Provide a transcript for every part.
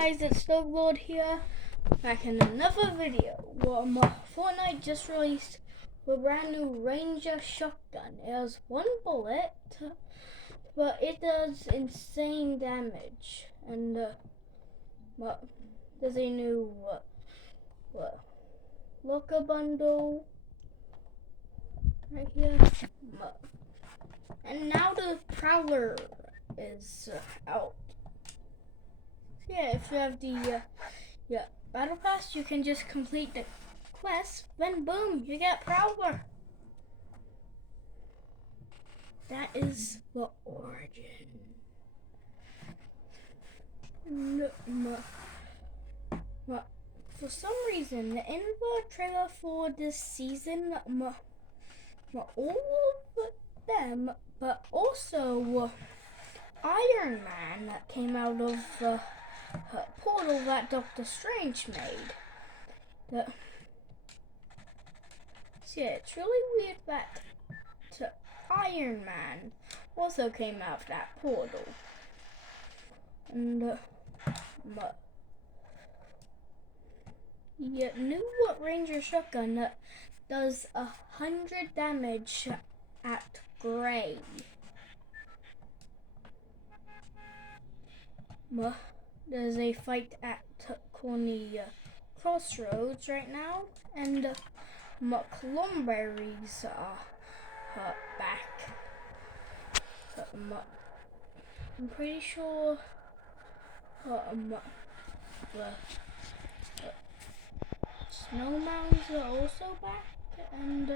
guys, it's Snowlord here, back in another video. Fortnite just released a brand new Ranger shotgun. It has one bullet, but it does insane damage. And there's a new locker bundle right here. And now the Prowler is out. Yeah, if you have the Battle Pass, you can just complete the quest, then boom, you get Prowler. That is the origin. For some reason, in the trailer for this season, all of them, but also Iron Man that came out of the portal that Doctor Strange made. Yeah, it's really weird that Iron Man also came out of that portal. And the new Ranger shotgun does 100 damage at Gray. There's a fight at Corny Crossroads right now, and McClumberries are back. I'm pretty sure the Snowmounds are also back, and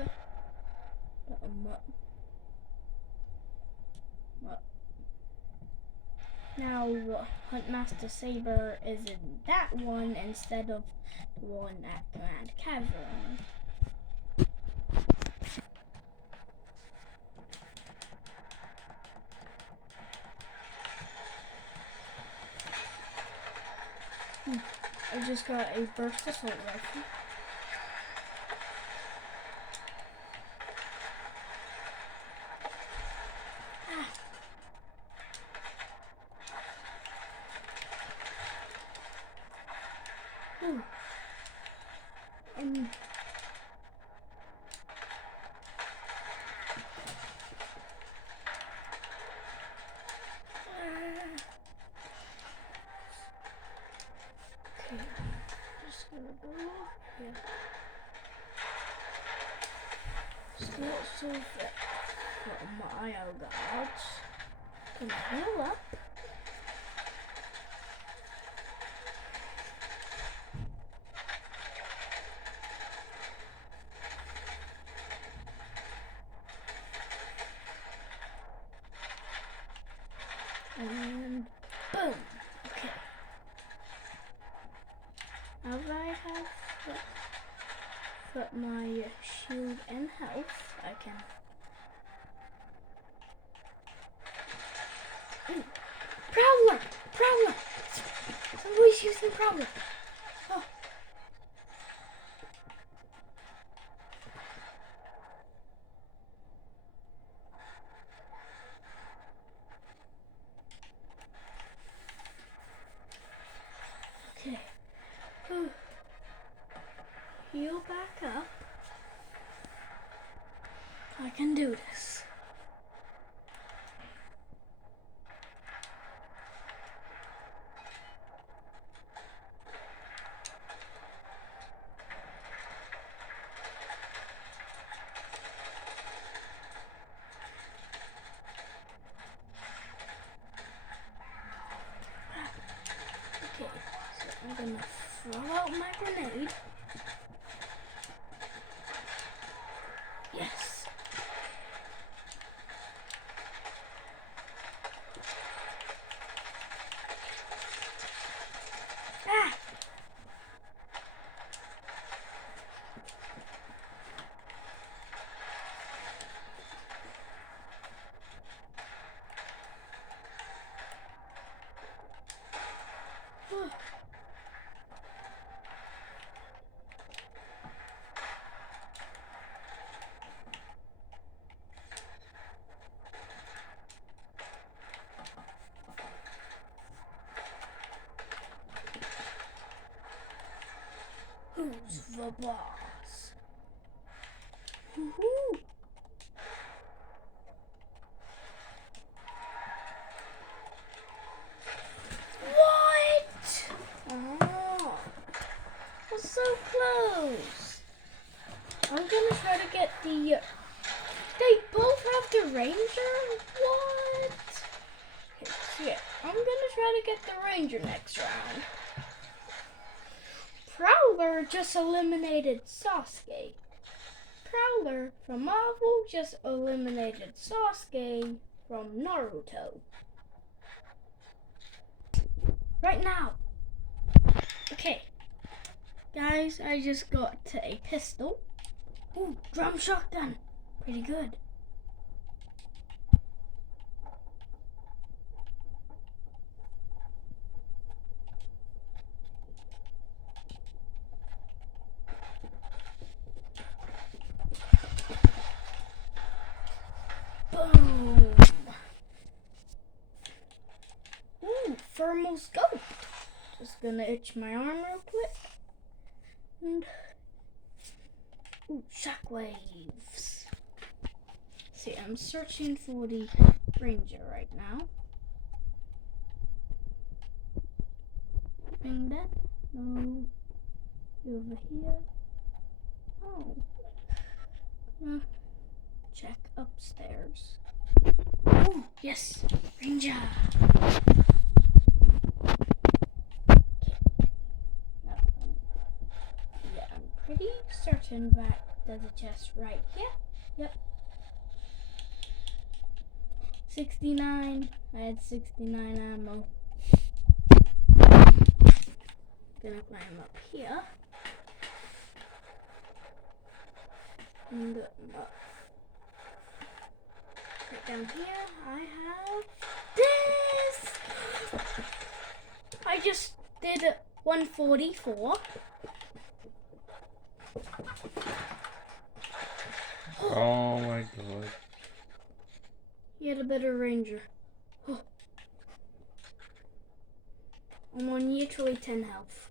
now Huntmaster Saber is in that one instead of the one at Grand Cavern. I just got a burst assault rifle. Ooh. Okay, just gonna go here. So that my guards can heal up. And boom. Okay. Now that I have put my shield and health, I can. Ooh. Prowler! Prowler! Somebody's using Prowler. Oh. Okay. Heal back up. I can do this. Okay, so I'm gonna throw out my grenade. Yes. Ah! Who's the boss? Woohoo! What? Oh, that's so close. I'm gonna try to get the. They both have the Ranger? What? Yeah, I'm gonna try to get the Ranger next round. Prowler just eliminated Sasuke. Prowler from Marvel just eliminated Sasuke from Naruto. Right now. Okay. Guys, I just got a pistol. Ooh, drum shotgun. Pretty good. Boom. Ooh, thermal scope. Just gonna itch my arm real quick. And ooh, shockwaves. See, I'm searching for the Ranger right now. Bring that. No. Over here. Oh. Check upstairs. Oh, yes. Ranger. Yeah, I'm pretty certain that there's a chest right here. Yep. 69. I had 69 ammo. Gonna climb up here. And right down here, I have this. I just did 144. Oh my god. He had a better Ranger. I'm on literally 10 health.